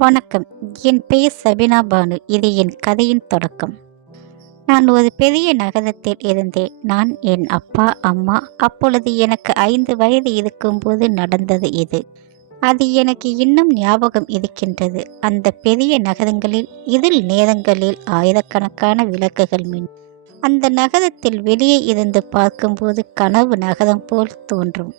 வணக்கம். என் பெயர் சபினா பானு. இது என் கதையின் தொடக்கம். நான் ஒரு பெரிய நகரத்தில் இருந்தேன். நான், என் அப்பா, அம்மா. அப்பொழுது எனக்கு 5 வயது இருக்கும்போது நடந்தது இது. அது எனக்கு இன்னும் ஞாபகம் இருக்கின்றது. அந்த பெரிய நகரங்களில் இருள் நேரங்களில் ஆயிரக்கணக்கான விளக்குகள் அந்த நகரத்தில் வெளியே இருந்து பார்க்கும்போது கனவு நகரம் போல் தோன்றும்.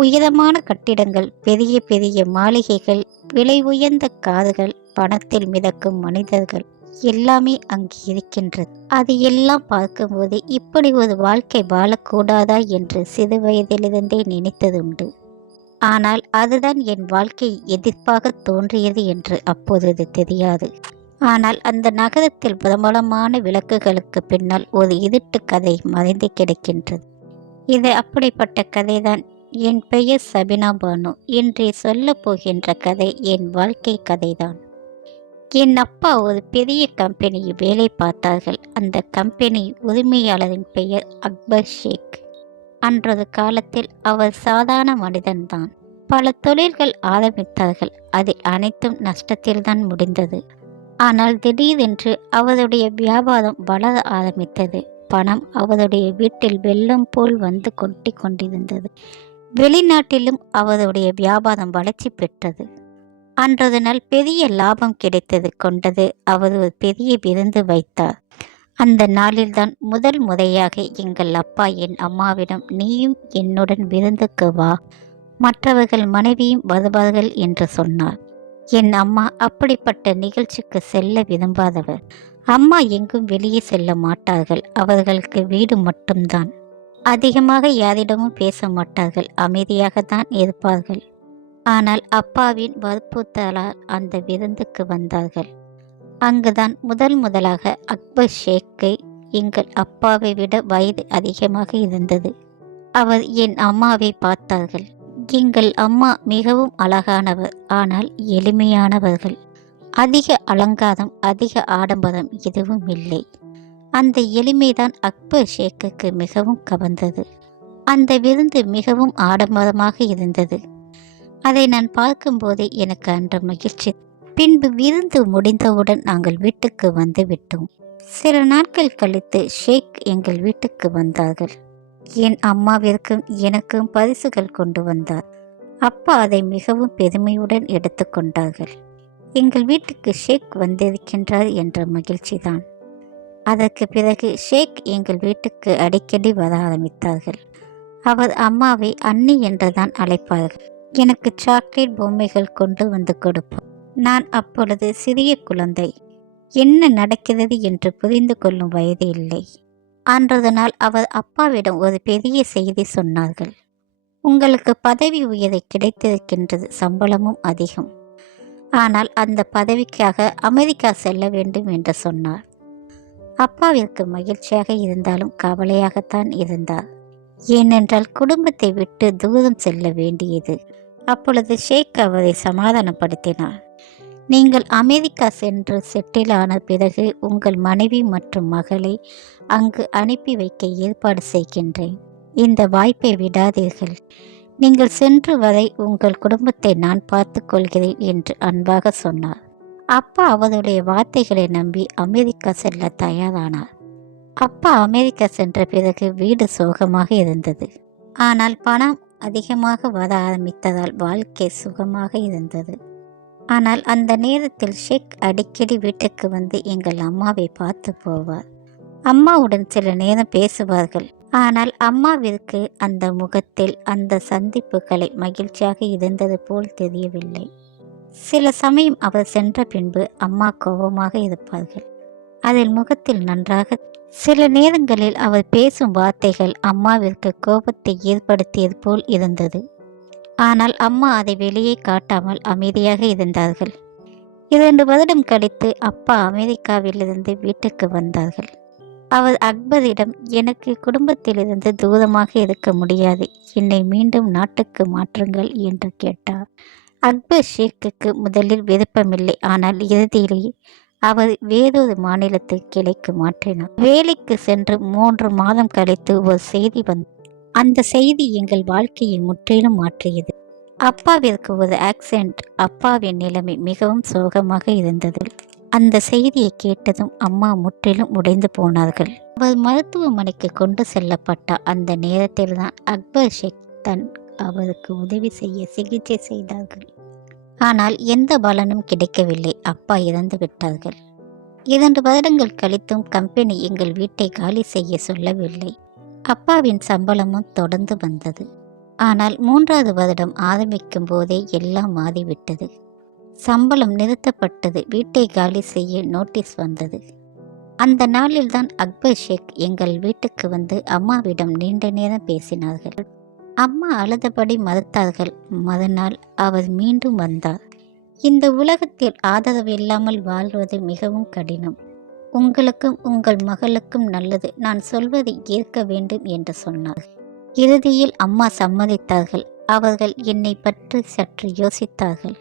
உயரமான கட்டிடங்கள், பெரிய பெரிய மாளிகைகள், விலை உயர்ந்த கார்கள், பணத்தில் மிதக்கும் மனிதர்கள் எல்லாமே அங்கு இருக்கின்றது. அது எல்லாம் பார்க்கும்போது இப்படி ஒரு வாழ்க்கை வாழக்கூடாதா என்று சிறு வயதிலிருந்தே நினைத்ததுண்டு. ஆனால் அதுதான் என் வாழ்க்கை எதிர்ப்பாக தோன்றியது என்று அப்போது தெரியாது. ஆனால் அந்த நகரத்தில் பிரபலமான விளக்குகளுக்கு பின்னால் ஒரு இருட்டு கதை மறைந்து கிடக்கின்றது. இது அப்படிப்பட்ட கதைதான். என் பெயர் சபினா பானு. இன்றே சொல்லப் போகின்ற கதை என் வாழ்க்கை கதைதான். என் அப்பா ஒரு பெரிய கம்பெனியில் வேலை பார்த்தார்கள். அந்த கம்பெனி உரிமையாளரின் பெயர் அக்பர் ஷேக். அன்றொரு காலத்தில் அவர் சாதாரண மனிதன்தான். பல தொழில்கள் ஆரம்பித்தார்கள். அதில் அனைத்தும் நஷ்டத்தில்தான் முடிந்தது. ஆனால் திடீரென்று அவருடைய வியாபாரம் வளர ஆரம்பித்தது. பணம் அவருடைய வீட்டில் வெள்ளம் போல் வந்து கொட்டி கொண்டிருந்தது. வெளிநாட்டிலும் அவருடைய வியாபாரம் வளர்ச்சி பெற்றது. அன்றது நாள் பெரிய லாபம் கிடைத்தது கொண்டது. அவர் ஒரு பெரிய விருந்து வைத்தார். அந்த நாளில்தான் முதல் முறையாக எங்கள் அப்பா என் அம்மாவிடம், நீயும் என்னுடன் விருந்துக்கு வா, மற்றவர்கள் மனைவியும் வருவார்கள் என்று சொன்னார். என் அம்மா அப்படிப்பட்ட நிகழ்ச்சிக்கு செல்ல விரும்பாதவர். அம்மா எங்கும் வெளியே செல்ல மாட்டார்கள். அவர்களுக்கு வீடு மட்டும்தான். அதிகமாக யாரிடமும் பேச மாட்டார்கள். அமைதியாகத்தான் இருப்பார்கள். ஆனால் அப்பாவின் வற்புறுத்தலால் அந்த விருந்துக்கு வந்தார்கள். அங்குதான் முதலாக அக்பர் ஷேக்கை, எங்கள் அப்பாவை விட வயது அதிகமாக இருந்தது. அவர் என் அம்மாவை பார்த்தார்கள். எங்கள் அம்மா மிகவும் அழகானவர், ஆனால் எளிமையானவர்கள். அதிக அலங்காரம், அதிக ஆடம்பரம் எதுவும் இல்லை. அந்த எளிமைதான் அக்பர் ஷேக்குக்கு மிகவும் கவர்ந்தது. அந்த விருந்து மிகவும் ஆடம்பரமாக இருந்தது. அதை நான் பார்க்கும்போதே எனக்கு அன்று மகிழ்ச்சி. பின்பு விருந்து முடிந்தவுடன் நாங்கள் வீட்டுக்கு வந்து விட்டோம். சில நாட்கள் கழித்து ஷேக் எங்கள் வீட்டுக்கு வந்தார்கள். என் அம்மாவிற்கும் எனக்கும் பரிசுகள் கொண்டு வந்தார். அப்பா அதை மிகவும் பெருமையுடன் எடுத்துக்கொண்டார்கள். எங்கள் வீட்டுக்கு ஷேக் வந்திருக்கின்றார் என்ற மகிழ்ச்சிதான். அதற்கு பிறகு ஷேக் எங்கள் வீட்டுக்கு அடிக்கடி வர ஆரம்பித்தார்கள். அவர் அம்மாவை அண்ணி என்றுதான் அழைப்பார்கள். எனக்கு சாக்லேட் பொம்மைகள் கொண்டு வந்து கொடுப்பார். நான் அப்பொழுது சிறிய குழந்தை. என்ன நடக்கிறது என்று புரிந்து கொள்ளும் வயது இல்லை. அன்றது நாள் அவர் அப்பாவிடம் ஒரு பெரிய செய்தி சொன்னார்கள். உங்களுக்கு பதவி உயர்வு கிடைத்திருக்கின்றது, சம்பளமும் அதிகம். ஆனால் அந்த பதவிக்காக அமெரிக்கா செல்ல வேண்டும் என்று சொன்னார். அப்பாவிற்கு மகிழ்ச்சியாக இருந்தாலும் கவலையாகத்தான் இருந்தார். ஏனென்றால் குடும்பத்தை விட்டு தூரம் செல்ல வேண்டியது. அப்பொழுது ஷேக் அவரை சமாதானப்படுத்தினார். நீங்கள் அமெரிக்கா சென்று செட்டில் ஆன பிறகு உங்கள் மனைவி மற்றும் மகளை அங்கு அனுப்பி வைக்க ஏற்பாடு செய்கின்றேன். இந்த வாய்ப்பை விடாதீர்கள். நீங்கள் சென்று வரை உங்கள் குடும்பத்தை நான் பார்த்து கொள்கிறேன் என்று அன்பாக சொன்னார். அப்பா அவருடைய வார்த்தைகளை நம்பி அமெரிக்கா செல்ல தயாரானார். அப்பா அமெரிக்கா சென்ற பிறகு வீடு சோகமாக இருந்தது. ஆனால் பணம் அதிகமாக வர ஆரம்பித்ததால் வாழ்க்கை சுகமாக இருந்தது. ஆனால் அந்த நேரத்தில் ஷேக் அடிக்கடி வீட்டுக்கு வந்து எங்கள் அம்மாவை பார்த்து போவார். அம்மாவுடன் சில நேரம் பேசுவார்கள். ஆனால் அம்மாவிற்கு அந்த முகத்தில் அந்த சந்திப்புகளை மகிழ்ச்சியாக இருந்தது போல் தெரியவில்லை. சில சமயம் அவர் சென்ற பின்பு அம்மா கோபமாக இருப்பார்கள். அதில் முகத்தில் நன்றாக. சில நேரங்களில் அவர் பேசும் வார்த்தைகள் அம்மாவிற்கு கோபத்தை ஏற்படுத்தியது போல் இருந்தது. ஆனால் அம்மா அதை வெளியே காட்டாமல் அமைதியாக இருந்தார்கள். 2 வருடம் கழித்து அப்பா அமெரிக்காவிலிருந்து வீட்டுக்கு வந்தார்கள். அவர் அக்பரிடம், எனக்கு குடும்பத்திலிருந்து தூரமாக இருக்க முடியாது, என்னை மீண்டும் நாட்டுக்கு மாற்றுங்கள் என்று கேட்டார். அக்பர் ஷேக்குக்கு முதலில் விருப்பமில்லை. ஆனால் இறுதியிலேயே அவர் வேறொரு மாநிலத்துக்கு கிளைக்கு மாற்றினார். வேலைக்கு சென்று 3 மாதம் கழித்து ஒரு செய்தி அந்த செய்தி எங்கள் வாழ்க்கையை முற்றிலும் மாற்றியது. அப்பாவிற்கு ஒரு ஆக்சிடென்ட். அப்பாவின் நிலைமை மிகவும் சோகமாக இருந்தது. அந்த செய்தியை கேட்டதும் அம்மா முற்றிலும் உடைந்து போனார்கள். அவர் மருத்துவமனைக்கு கொண்டு செல்லப்பட்ட அந்த நேரத்தில்தான் அக்பர் ஷேக் அவருக்கு உதவி செய்ய சிகிச்சை செய்தார்கள். ஆனால் எந்த பலனும் கிடைக்கவில்லை. அப்பா இறந்து விட்டார்கள். 2 வருடங்கள் கழித்தும் கம்பெனி எங்கள் வீட்டை காலி செய்ய சொல்லவில்லை. அப்பாவின் சம்பளமும் தொடர்ந்து வந்தது. ஆனால் 3வது வருடம் ஆரம்பிக்கும் போதே எல்லாம் மாறிவிட்டது. சம்பளம் நிறுத்தப்பட்டது. வீட்டை காலி செய்ய நோட்டீஸ் வந்தது. அந்த நாளில்தான் அக்பர் ஷேக் எங்கள் வீட்டுக்கு வந்து அம்மாவிடம் நீண்ட நேரம் பேசினார்கள். அம்மா அழுதபடி மறுத்தார்கள். மறுநாள் அவர் மீண்டும் வந்தார். இந்த உலகத்தில் ஆதரவு இல்லாமல் வாழ்வது மிகவும் கடினம். உங்களுக்கும் உங்கள் மகளுக்கும் நல்லது. நான் சொல்வதை ஏற்க வேண்டும் என்று சொன்னார். இறுதியில் அம்மா சம்மதித்தார்கள். அவர்கள் என்னை பற்றி சற்று யோசித்தார்கள்.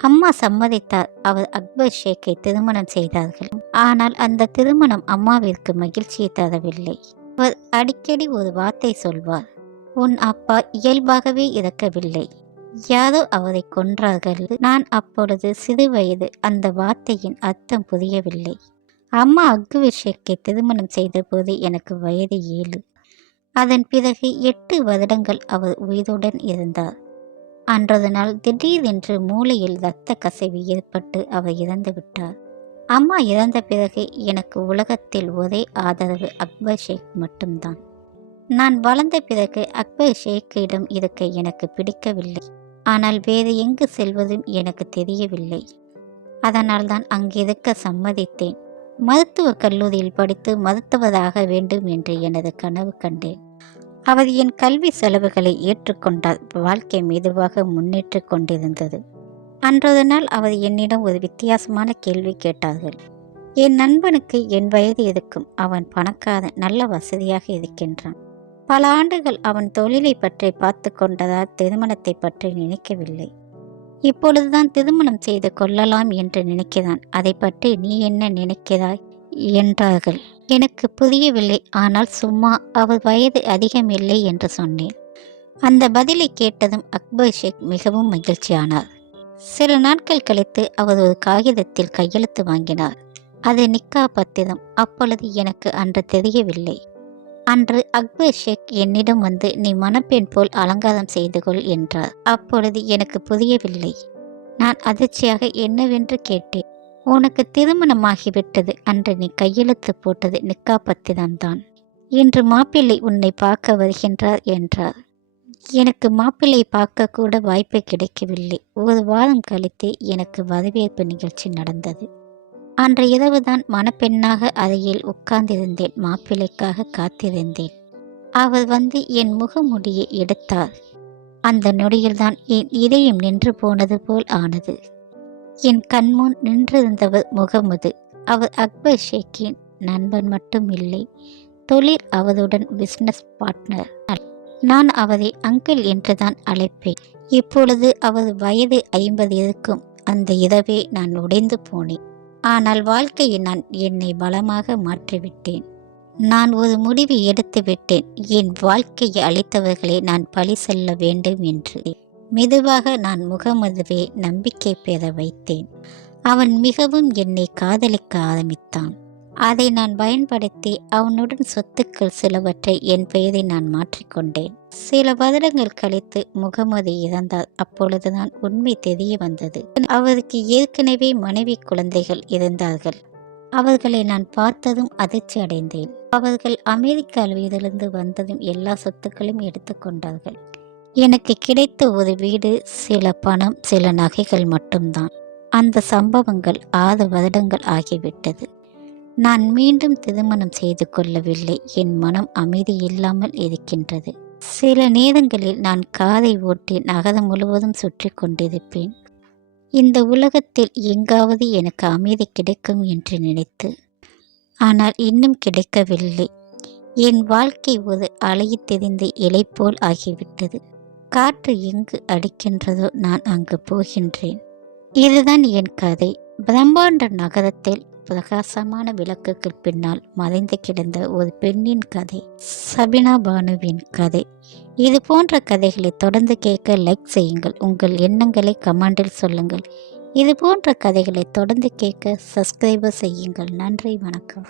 அம்மா சம்மதித்தார். அவர் அக்பர் ஷேக்கை திருமணம் செய்தார்கள். ஆனால் அந்த திருமணம் அம்மாவிற்கு மகிழ்ச்சியை தரவில்லை. அவர் அடிக்கடி ஒரு வார்த்தை சொல்வார், உன் அப்பா இயல்பாகவே இறக்கவில்லை, யாரோ அவரை கொன்றார்கள். நான் அப்பொழுது சிறு வயது. அந்த வார்த்தையின் அர்த்தம் புரியவில்லை. அம்மா அக்பர் ஷேக்கை திருமணம் செய்தபோது எனக்கு வயது 7. அதன் பிறகு 8 வருடங்கள் அவர் உயிருடன் இருந்தார். அன்றது நாள் திடீரென்று மூளையில் இரத்த கசிவு ஏற்பட்டு அவர் இறந்து விட்டார். அம்மா இறந்த பிறகு எனக்கு உலகத்தில் ஒரே ஆதரவு அக்பர் ஷேக் மட்டும்தான். நான் வளர்ந்த பிறகு அக்பர் ஷேக்கிடம் இருக்க எனக்கு பிடிக்கவில்லை. ஆனால் வேறு எங்கு செல்வதும் எனக்கு தெரியவில்லை. அதனால்தான் அங்கிருக்க சம்மதித்தேன். மருத்துவக் கல்லூரியில் படித்து மருத்துவராக வேண்டும் என்று எனது கனவு கண்டேன். அவர் என் கல்வி செலவுகளை ஏற்றுக்கொண்டார். வாழ்க்கை மெதுவாக முன்னேற்றி கொண்டிருந்தது. அன்றைய நாள் அவர் என்னிடம் ஒரு வித்தியாசமான கேள்வி கேட்டார்கள். என் நண்பனுக்கு என் வயது இருக்கும். அவன் பணக்காரன், நல்ல வசதியாக இருக்கின்றான். பல ஆண்டுகள் அவன் தொழிலை பற்றி பார்த்து கொண்டதால் திருமணத்தை பற்றி நினைக்கவில்லை. இப்பொழுதுதான் திருமணம் செய்து கொள்ளலாம் என்று நினைக்கிறான். அதை பற்றி நீ என்ன நினைக்கிறாய் என்றார்கள். எனக்கு புரியவில்லை. ஆனால் சும்மா அவர் வயது அதிகமில்லை என்று சொன்னேன். அந்த பதிலை கேட்டதும் அக்பர் ஷேக் மிகவும் மகிழ்ச்சியானார். சில நாட்கள் கழித்து அவர் ஒரு காகிதத்தில் கையெழுத்து வாங்கினார். அது நிக்கா பத்திரம். அப்பொழுது எனக்கு அன்று தெரியவில்லை. அன்று அக்பர் ஷேக் என்னிடம் வந்து நீ மணப்பெண் போல் அலங்காரம் செய்து கொள் என்றார். அப்பொழுது எனக்கு புரியவில்லை. நான் அதிர்ச்சியாக என்னவென்று கேட்டேன். உனக்கு திருமணமாகிவிட்டது. அன்று நீ கையெழுத்து போட்டது நிக்கா பத்திரம்தான். இன்று மாப்பிள்ளை உன்னை பார்க்க வருகின்றார் என்றார். எனக்கு மாப்பிள்ளை பார்க்க கூட வாய்ப்பு கிடைக்கவில்லை. ஒரு வாரம் கழித்து எனக்கு வரவேற்பு நிகழ்ச்சி நடந்தது. அன்று இரவுதான் மணப்பெண்ணாக அறையில் உட்கார்ந்திருந்தேன். மாப்பிள்ளைக்காக காத்திருந்தேன். அவர் வந்து என் முகமுடியை எடுத்தார். அந்த நொடியில்தான் என் இதயம் நின்று போனது போல் ஆனது. என் கண்முன் நின்றிருந்தவர் முகமது. அவர் அக்பர் ஷேக்கின் நண்பன் மட்டும் இல்லை, தொழில் அவருடன் பிசினஸ் பார்ட்னர். நான் அவரை அங்கிள் என்றுதான் அழைப்பேன். இப்பொழுது அவர் வயது 50 இருக்கும். அந்த இரவே நான் உடைந்து போனேன். ஆனால் வாழ்க்கையை நான் என்னை பலமாக மாற்றிவிட்டேன். நான் ஒரு முடிவு எடுத்து விட்டேன். என் வாழ்க்கையை அளித்தவர்களை நான் பழி செல்ல வேண்டும் என்று. மெதுவாக நான் முகமதுவை நம்பிக்கை பெற வைத்தேன். அவன் மிகவும் என்னை காதலிக்க ஆரம்பித்தான். அதை நான் பயன்படுத்தி அவனுடன் சொத்துக்கள் சிலவற்றை என் பெயரை நான் மாற்றிக்கொண்டேன். சில வருடங்கள் கழித்து முகமது இறந்தார். அப்பொழுதுதான் உண்மை தெரிய வந்தது. அவருக்கு ஏற்கனவே மனைவி, குழந்தைகள் இருந்தார்கள். அவர்களை நான் பார்த்ததும் அதிர்ச்சி அடைந்தேன். அவர்கள் அமெரிக்காவிலிருந்து வந்ததும் எல்லா சொத்துக்களையும் எடுத்துக்கொண்டார்கள். எனக்கு கிடைத்த ஒரு வீடு, சில பணம், சில நகைகள் மட்டும்தான். அந்த சம்பவங்கள் 6 வருடங்கள் ஆகிவிட்டது. நான் மீண்டும் திருமணம் செய்து கொள்ளவில்லை. என் மனம் அமைதி இல்லாமல் இருக்கின்றது. சில நேரங்களில் நான் காரை ஓட்டி நகரம் முழுவதும் சுற்றி கொண்டிருப்பேன். இந்த உலகத்தில் எங்காவது எனக்கு அமைதி கிடைக்கும் என்று நினைத்து. ஆனால் இன்னும் கிடைக்கவில்லை. என் வாழ்க்கை ஒரு அலையில் தெரிந்த இலை போல் ஆகிவிட்டது. காற்று எங்கு அடிக்கின்றதோ நான் அங்கு போகின்றேன். இதுதான் என் கதை. பிரம்மாண்ட நகரத்தில் பிரகாசமான விளக்குகள் பின்னால் மறைந்து கிடந்த ஒரு பெண்ணின் கதை. சபினா பானுவின் கதை. இது போன்ற கதைகளை தொடர்ந்து கேட்க லைக் செய்யுங்கள். உங்கள் எண்ணங்களை கமெண்டில் சொல்லுங்கள். இது போன்ற கதைகளை தொடர்ந்து கேட்க சப்ஸ்கிரைபர் செய்யுங்கள். நன்றி, வணக்கம்.